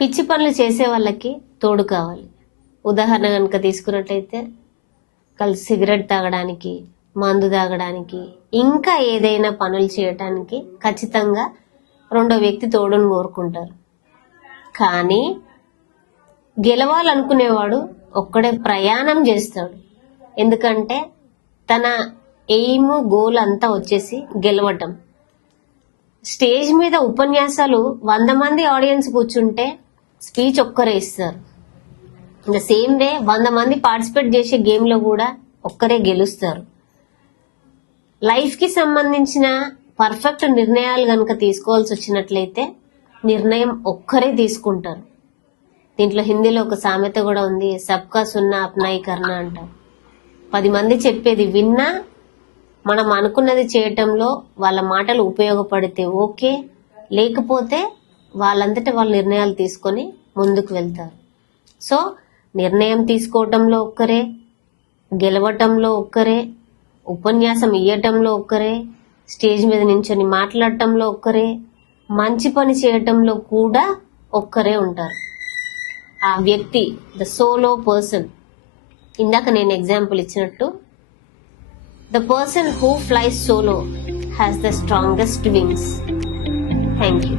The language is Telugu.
పిచ్చి పనులు చేసే వాళ్ళకి తోడు కావాలి. ఉదాహరణ కనుక తీసుకున్నట్లయితే కలిసి సిగరెట్ తాగడానికి, మందు తాగడానికి, ఇంకా ఏదైనా పనులు చేయటానికి ఖచ్చితంగా రెండో వ్యక్తి తోడుని కోరుకుంటారు. కానీ గెలవాలనుకునేవాడు ఒక్కడే ప్రయాణం చేస్తాడు. ఎందుకంటే తన ఎయిమ్ గోల్ అంతా వచ్చేసి గెలవటం. స్టేజ్ మీద ఉపన్యాసాలు 100 మంది ఆడియన్స్ కూర్చుంటే స్పీచ్ ఒక్కరే ఇస్తారు. ఇంకా సేమ్ వే 100 మంది పార్టిసిపేట్ చేసే గేమ్ లో కూడా ఒక్కరే గెలుస్తారు. లైఫ్ కి సంబంధించిన పర్ఫెక్ట్ నిర్ణయాలు కనుక తీసుకోవాల్సి వచ్చినట్లయితే నిర్ణయం ఒక్కరే తీసుకుంటారు. దీంట్లో హిందీలో ఒక సామెత కూడా ఉంది, సబ్కా సున్నా అప్నాయి కర్నా అంటారు. 10 మంది చెప్పేది విన్నా మనం అనుకున్నది చేయటంలో వాళ్ళ మాటలు ఉపయోగపడితే ఓకే, లేకపోతే వాళ్ళంతటా వాళ్ళ నిర్ణయాలు తీసుకొని ముందుకు వెళ్తారు. సో నిర్ణయం తీసుకోవటంలో ఒక్కరే, గెలవటంలో ఒక్కరే, ఉపన్యాసం ఇయ్యటంలో ఒక్కరే, స్టేజ్ మీద నించొని మాట్లాడటంలో ఒక్కరే, మంచి పని చేయటంలో కూడా ఒక్కరే ఉంటారు. ఆ వ్యక్తి ద సోలో పర్సన్. ఇందాక నేను ఎగ్జాంపుల్ ఇచ్చినట్టు, the person who flies solo has the strongest wings. Thank you.